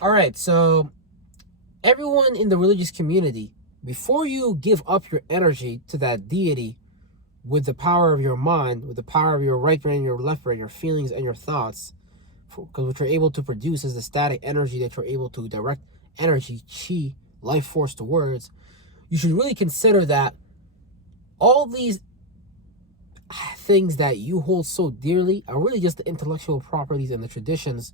All right, so everyone in the religious community, before you give up your energy to that deity with the power of your mind, with the power of your right brain, your left brain, your feelings, and your thoughts, because what you're able to produce is the static energy that you're able to direct energy, chi, life force towards, you should really consider that all these things that you hold so dearly are really just the intellectual properties and the traditions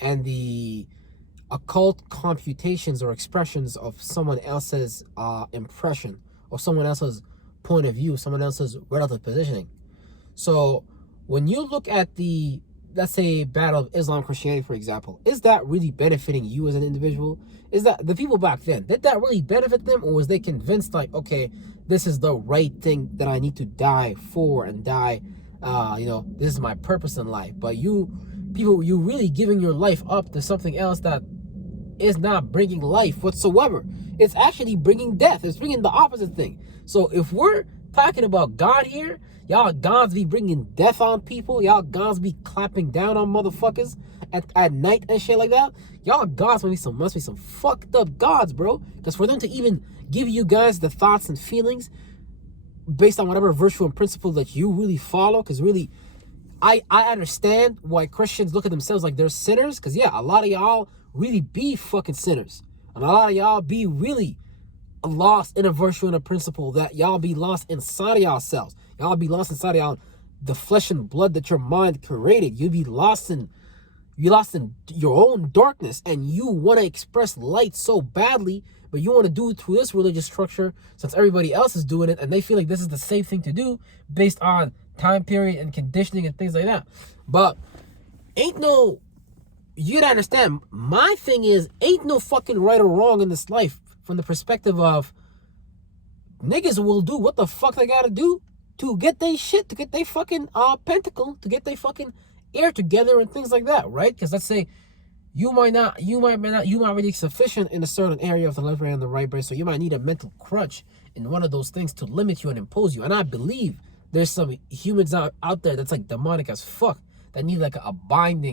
and the occult computations or expressions of someone else's impression or someone else's point of view, someone else's relative positioning. So when you look at the, let's say, battle of Islam, Christianity, for example, is that really benefiting you as an individual? Is that the people back then, did that really benefit them? Or was they convinced like, okay, this is the right thing that I need to die for and die, this is my purpose in life. But you really giving your life up to something else that is not bringing life whatsoever. It's actually bringing death. It's bringing the opposite thing. So if we're talking about God here, y'all gods be bringing death on people. Y'all gods be clapping down on motherfuckers at night and shit like that. Y'all gods must be some fucked up gods, bro. Because for them to even give you guys the thoughts and feelings based on whatever virtue and principle that you really follow, because really, I understand why Christians look at themselves like they're sinners, because yeah, a lot of y'all really be fucking sinners. And a lot of y'all be really lost in a virtue and a principle, that y'all be lost inside of yourselves. Y'all be lost inside of y'all, the flesh and blood that your mind created. You be lost in your own darkness, and you want to express light so badly, but you want to do it through this religious structure since everybody else is doing it, and they feel like this is the safe thing to do based on time period and conditioning and things like that. But you gotta understand, my thing is, ain't no fucking right or wrong in this life from the perspective of niggas will do what the fuck they gotta do to get their shit, to get their fucking pentacle, to get their fucking air together and things like that, right? Because let's say you might be sufficient in a certain area of the left brain and the right brain, so you might need a mental crutch in one of those things to limit you and impose you. And I believe there's some humans out there that's like demonic as fuck, that need like a bind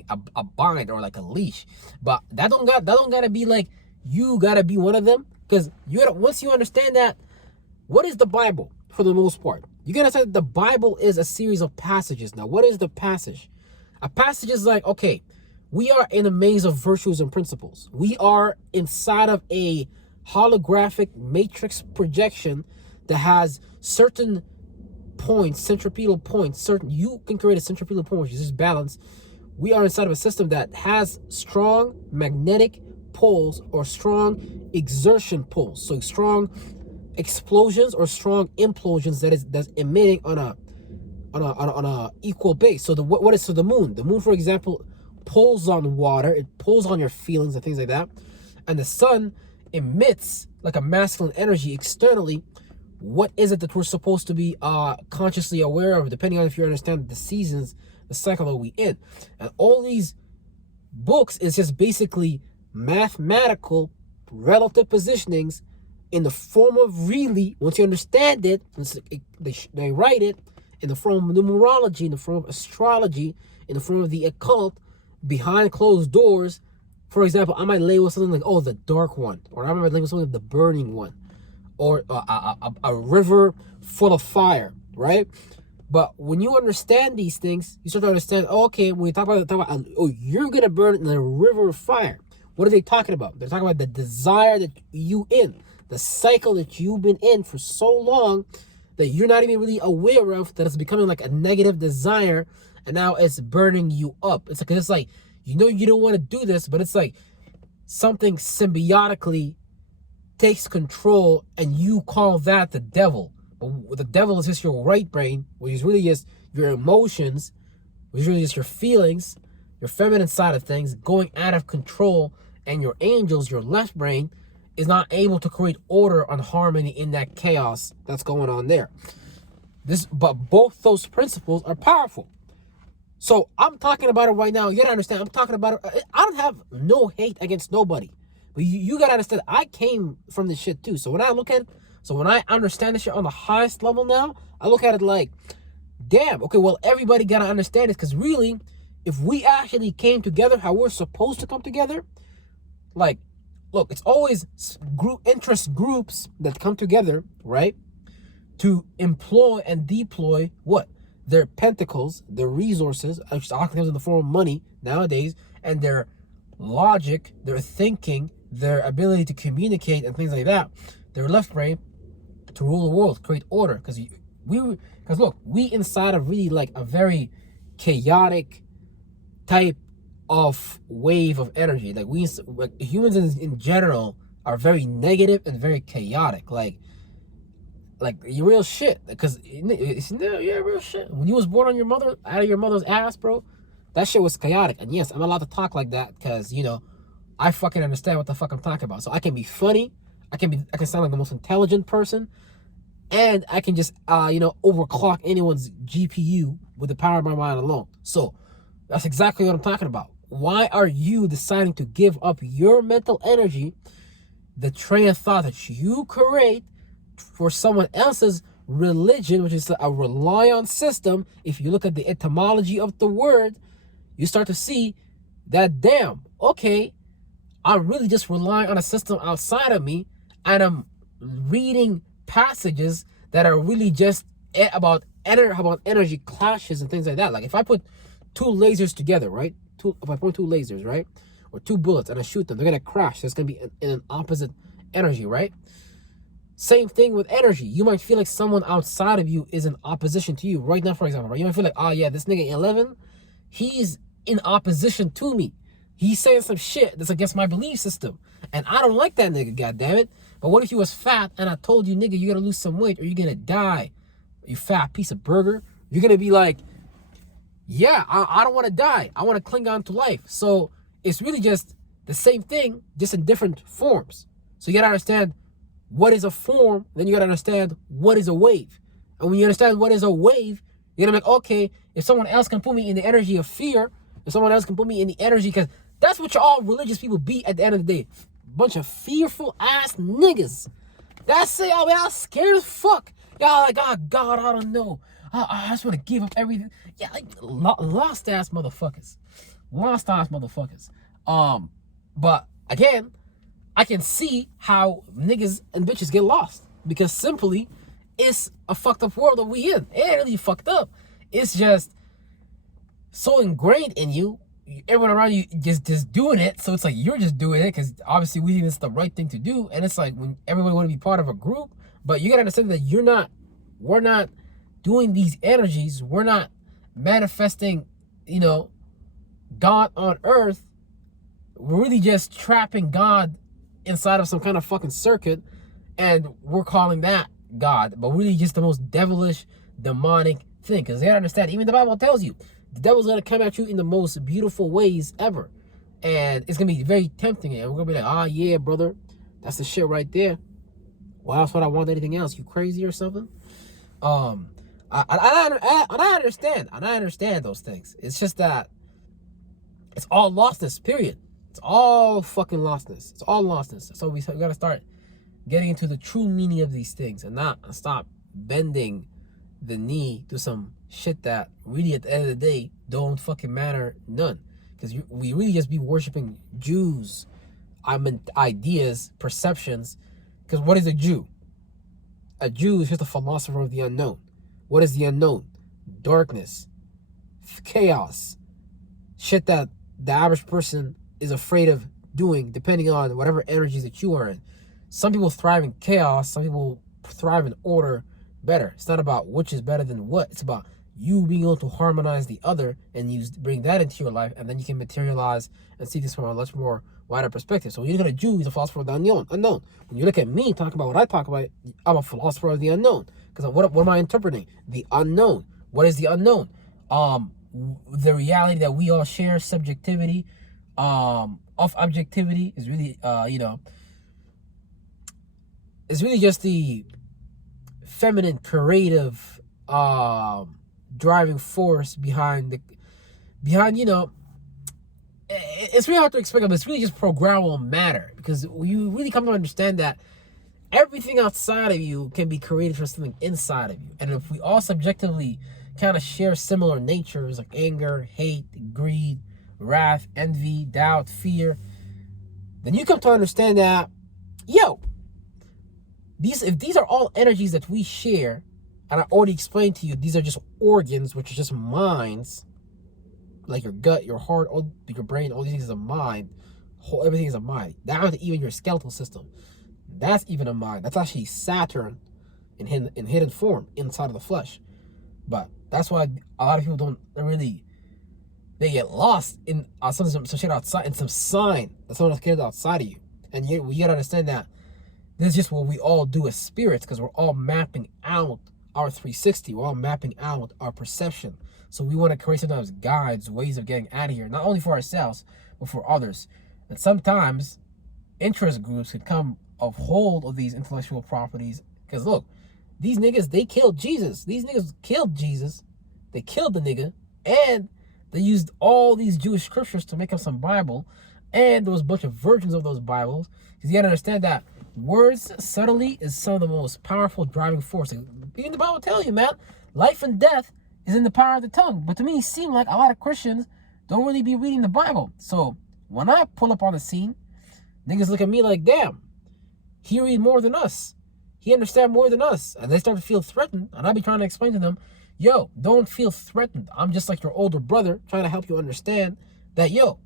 or like a leash. But that don't gotta be like you gotta be one of them, because once you understand that, what is the Bible for the most part? You gotta say that the Bible is a series of passages. Now, what is the passage? A passage is like, okay, we are in a maze of virtues and principles. We are inside of a holographic matrix projection that has certain points, centripetal points, you can create a centripetal point, which is just balance. We are inside of a system that has strong magnetic poles or strong exertion poles. So strong explosions or strong implosions that's emitting on a equal base. So the moon? The moon, for example, pulls on water, it pulls on your feelings and things like that. And the sun emits like a masculine energy externally. What is it that we're supposed to be consciously aware of, depending on if you understand the seasons, the cycle that we in? And all these books is just basically mathematical relative positionings in the form of, really, once you understand it, they write it in the form of numerology, in the form of astrology, in the form of the occult, behind closed doors. For example, I might label something like, oh, the dark one, or I might label something like the burning one, or a river full of fire, right? But when you understand these things, you start to understand, oh, okay, when we talk about, oh, you're going to burn in a river of fire. What are they talking about? They're talking about the desire that you in, the cycle that you've been in for so long that you're not even really aware of, that it's becoming like a negative desire, and now it's burning you up. It's like you don't want to do this, but it's like something symbiotically takes control, and you call that the devil. But the devil is just your right brain, which is really just your emotions, which is really just your feelings, your feminine side of things going out of control, and your angels, your left brain, is not able to create order and harmony in that chaos that's going on there. But both those principles are powerful. So I'm talking about it right now. You gotta understand, I'm talking about it. I don't have no hate against nobody. But you gotta understand, I came from this shit too. So when I understand this shit on the highest level now, I look at it like, damn, okay, well, everybody gotta understand this. Because really, if we actually came together how we're supposed to come together, Like, look, it's always interest groups that come together, right, to employ and deploy what? Their pentacles, their resources, which often comes in the form of money nowadays, and their logic, their thinking, their ability to communicate and things like that, their left brain, to rule the world, create order. Because look, we inside of really like a very chaotic type of wave of energy. Like humans in general are very negative and very chaotic. Like real shit. Because it's real shit. When you was born out of your mother's ass, bro, that shit was chaotic. And yes, I'm allowed to talk like that because, you know, I fucking understand what the fuck I'm talking about. So I can be funny. I can sound like the most intelligent person. And I can just, overclock anyone's GPU with the power of my mind alone. So that's exactly what I'm talking about. Why are you deciding to give up your mental energy, the train of thought that you create, for someone else's religion, which is a rely-on system? If you look at the etymology of the word, you start to see that, damn, okay, I'm really just relying on a system outside of me, and I'm reading passages that are really just about energy clashes and things like that. Like if I put two lasers together, right? If I point two lasers, right? Or two bullets and I shoot them, they're gonna crash. So it's gonna be in an opposite energy, right? Same thing with energy. You might feel like someone outside of you is in opposition to you. Right now, for example, right? You might feel like, oh yeah, this nigga 11, he's in opposition to me. He's saying some shit that's against my belief system. And I don't like that nigga, goddammit. But what if you was fat and I told you, nigga, you gotta lose some weight or you're gonna die? You fat piece of burger. You're gonna be like, yeah, I don't want to die. I want to cling on to life. So it's really just the same thing, just in different forms. So you gotta understand what is a form, then you gotta understand what is a wave. And when you understand what is a wave, you're gonna be like, okay, if someone else can put me in the energy of fear, if someone else can put me in the energy, because that's what all religious people be at the end of the day. Bunch of fearful ass niggas. That's it. Y'all scared as fuck. Y'all like, oh God, I don't know. I just want to give up everything. Yeah, like lost ass motherfuckers. Lost ass motherfuckers. But again, I can see how niggas and bitches get lost. Because simply, it's a fucked up world that we in. It ain't really fucked up. It's just so ingrained in you. Everyone around you just doing it, so it's like you're just doing it because obviously we think it's the right thing to do, and it's like when everybody want to be part of a group, but you gotta understand that we're not doing these energies, we're not manifesting, God on earth. We're really just trapping God inside of some kind of fucking circuit, and we're calling that God, but really just the most devilish, demonic thing. Because they gotta understand, even the Bible tells you, the devil's gonna come at you in the most beautiful ways ever. And it's gonna be very tempting. And we're gonna be like, oh yeah, brother, that's the shit right there. Why else would I want anything else? You crazy or something? I understand. And I understand those things. It's just that it's all lostness, period. It's all fucking lostness. It's all lostness. So we gotta start getting into the true meaning of these things and not stop bending the knee to some shit that really at the end of the day don't fucking matter none. Because we really just be worshiping Jews, ideas, perceptions. Because what is a Jew? A Jew is just a philosopher of the unknown. What is the unknown? Darkness, chaos, shit that the average person is afraid of doing depending on whatever energies that you are in. Some people thrive in chaos, some people thrive in order better. It's not about which is better than what. It's about you being able to harmonize the other and bring that into your life, and then you can materialize and see this from a much more wider perspective. So when you look at a Jew, he's a philosopher of the unknown. When you look at me, talk about what I talk about, I'm a philosopher of the unknown. Because what am I interpreting? The unknown. What is the unknown? The reality that we all share, subjectivity, of objectivity is really, it's really just the feminine, creative, driving force behind, it's really hard to explain, but it's really just programmable matter, because you really come to understand that everything outside of you can be created from something inside of you. And if we all subjectively kind of share similar natures like anger, hate, greed, wrath, envy, doubt, fear, then you come to understand that, yo, if these are all energies that we share, and I already explained to you, these are just organs, which are just minds, like your gut, your heart, all your brain, all these things is a mind. Everything is a mind. Down to even your skeletal system. That's even a mind. That's actually Saturn in hidden form inside of the flesh. But that's why a lot of people don't really, they get lost in some shit outside, in some sign that someone else cares outside of you. And you gotta understand that this is just what we all do as spirits, because we're all mapping out our 360. We're all mapping out our perception. So we want to create sometimes guides, ways of getting out of here, not only for ourselves, but for others. And sometimes interest groups could come of hold of these intellectual properties. Because look, these niggas, they killed Jesus. These niggas killed Jesus. They killed the nigga. And they used all these Jewish scriptures to make up some Bible. And there was a bunch of versions of those Bibles. Because you got to understand that words subtly is some of the most powerful driving force. Even the Bible tells you, man, life and death is in the power of the tongue. But to me, it seems like a lot of Christians don't really be reading the Bible. So when I pull up on the scene, niggas look at me like, damn, he read more than us. He understand more than us. And they start to feel threatened. And I be trying to explain to them, yo, don't feel threatened. I'm just like your older brother trying to help you understand that, yo,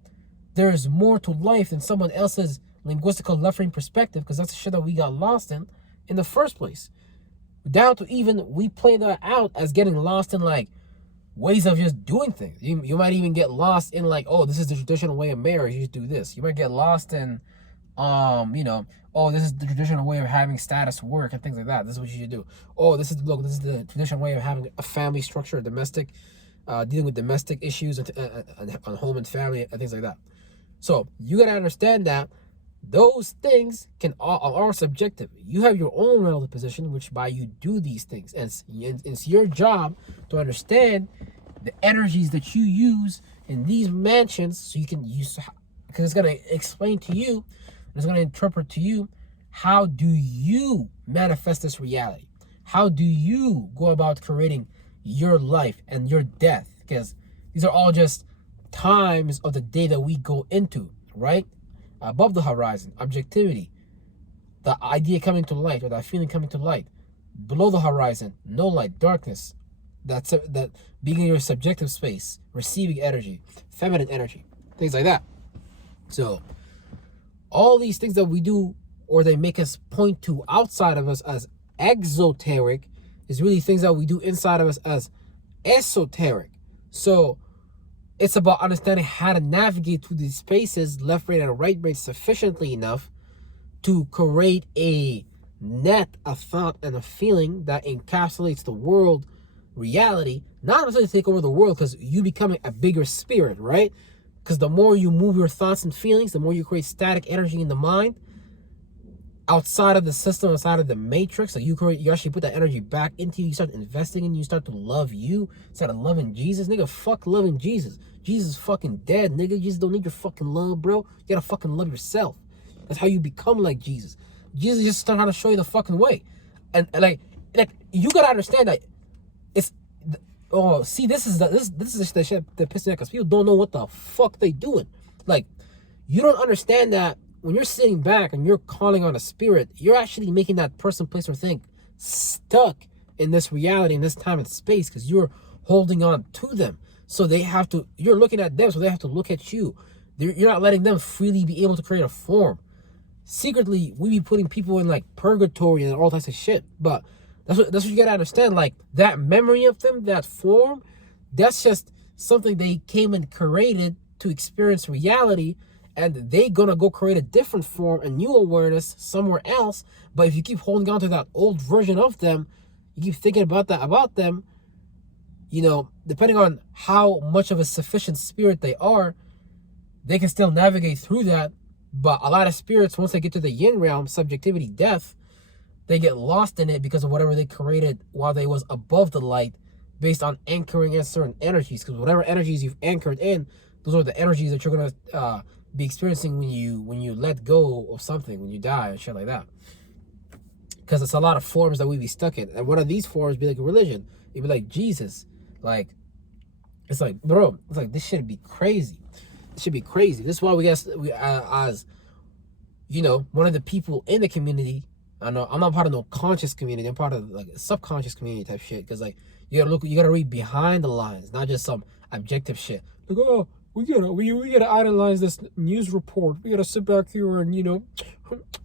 there's more to life than someone else's linguistical left-brain perspective, because that's the shit that we got lost in the first place. Down to even we play that out as getting lost in like ways of just doing things. You might even get lost in like, oh, this is the traditional way of marriage, you just do this. You might get lost in oh, this is the traditional way of having status work and things like that. This is what you should do. Oh, this is the traditional way of having a family structure, domestic, dealing with domestic issues and home and family and things like that. So you gotta understand that those things are subjective. You have your own relative position, which by you do these things, and it's your job to understand the energies that you use in these mansions, so you can use, because it's gonna explain to you, it's gonna interpret to you, how do you manifest this reality? How do you go about creating your life and your death? Because these are all just times of the day that we go into, right? Above the horizon, objectivity, the idea coming to light, or that feeling coming to light. Below the horizon, no light, darkness. That being in your subjective space, receiving energy, feminine energy, things like that. So all these things that we do, or they make us point to outside of us as exoteric, is really things that we do inside of us as esoteric. So it's about understanding how to navigate through these spaces, left brain and right brain, sufficiently enough to create a net, a thought, and a feeling that encapsulates the world reality. Not necessarily take over the world, because you becoming a bigger spirit, right? Because the more you move your thoughts and feelings, the more you create static energy in the mind, outside of the system, outside of the matrix. So you actually put that energy back into you. You start investing in you. You start to love you. Start loving Jesus. Nigga, fuck loving Jesus. Jesus is fucking dead, nigga. You just don't need your fucking love, bro. You gotta fucking love yourself. That's how you become like Jesus. Jesus just started how to show you the fucking way. And like you gotta understand that it's, oh, see, this is the shit that pisses me off, because people don't know what the fuck they doing. Like, you don't understand that when you're sitting back and you're calling on a spirit, you're actually making that person, place, or thing stuck in this reality, in this time and space, because you're holding on to them. So they have to, you're looking at them, so they have to look at you. You're not letting them freely be able to create a form. Secretly, we be putting people in like purgatory and all types of shit. But that's what you gotta understand. Like, that memory of them, that form, that's just something they came and created to experience reality. And they gonna go create a different form, a new awareness somewhere else. But if you keep holding on to that old version of them, you keep thinking about them, you know, depending on how much of a sufficient spirit they are, they can still navigate through that. But a lot of spirits, once they get to the yin realm, subjectivity, death, they get lost in it because of whatever they created while they was above the light, based on anchoring in certain energies. Because whatever energies you've anchored in, those are the energies that you're gonna be experiencing when you let go of something, when you die and shit like that. Because it's a lot of forms that we be stuck in, and one of these forms be like a religion. It'd be like Jesus. Like, it's like, bro, it's like, this should be crazy. It should be crazy. This is why we as one of the people in the community, I know I'm not part of no conscious community, I'm part of like a subconscious community type shit, because like you gotta read behind the lines, not just some objective shit. Like, oh, we gotta analyze this news report. We gotta sit back here and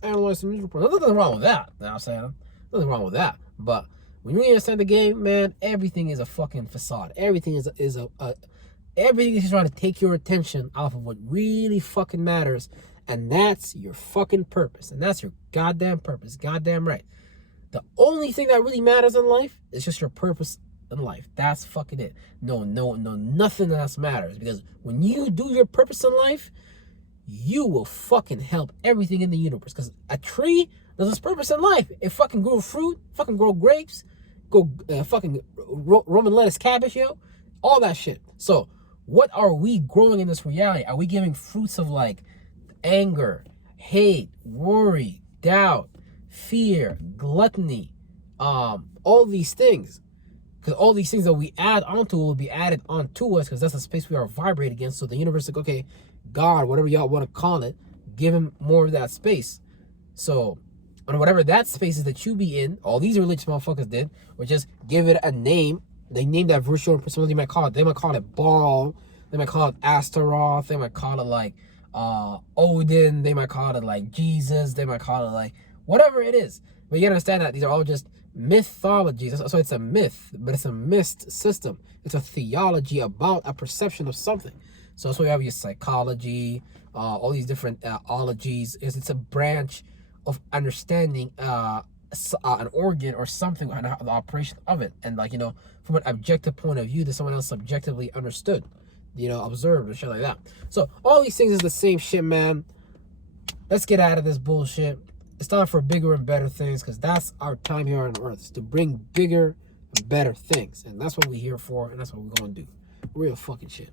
analyze the news report. There's nothing wrong with that. You know what I'm saying? Nothing wrong with that. But when you understand the game, man, everything is a fucking facade. Everything is everything is trying to take your attention off of what really fucking matters, and that's your fucking purpose, and that's your goddamn purpose. Goddamn right. The only thing that really matters in life is just your purpose in life. That's fucking it. No, nothing else matters, because when you do your purpose in life, you will fucking help everything in the universe. Because a tree does its purpose in life. It fucking grow fruit, fucking grow grapes, fucking Roman lettuce, cabbage, all that shit. So what are we growing in this reality? Are we giving fruits of like anger, hate, worry, doubt, fear, gluttony, all these things? Because all these things that we add onto will be added onto us, because that's the space we are vibrating against. So the universe is like, okay, God, whatever y'all want to call it, give him more of that space. So, and whatever that space is that you be in, all these religious motherfuckers did, or just give it a name. They named that virtual and personality. They might call it Baal. They might call it Astaroth. They might call it like Odin. They might call it like Jesus. They might call it like whatever it is. But you understand that these are all just mythologies. So it's a myth, but it's a mist system. It's a theology about a perception of something. So that's why you have your psychology, all these different ologies. It's a branch of understanding an organ or something, and the operation of it. And like, from an objective point of view that someone else subjectively understood, observed or shit like that. So all these things is the same shit, man. Let's get out of this bullshit. It's time for bigger and better things, because that's our time here on Earth, is to bring bigger and better things. And that's what we're here for, and that's what we're going to do. Real fucking shit.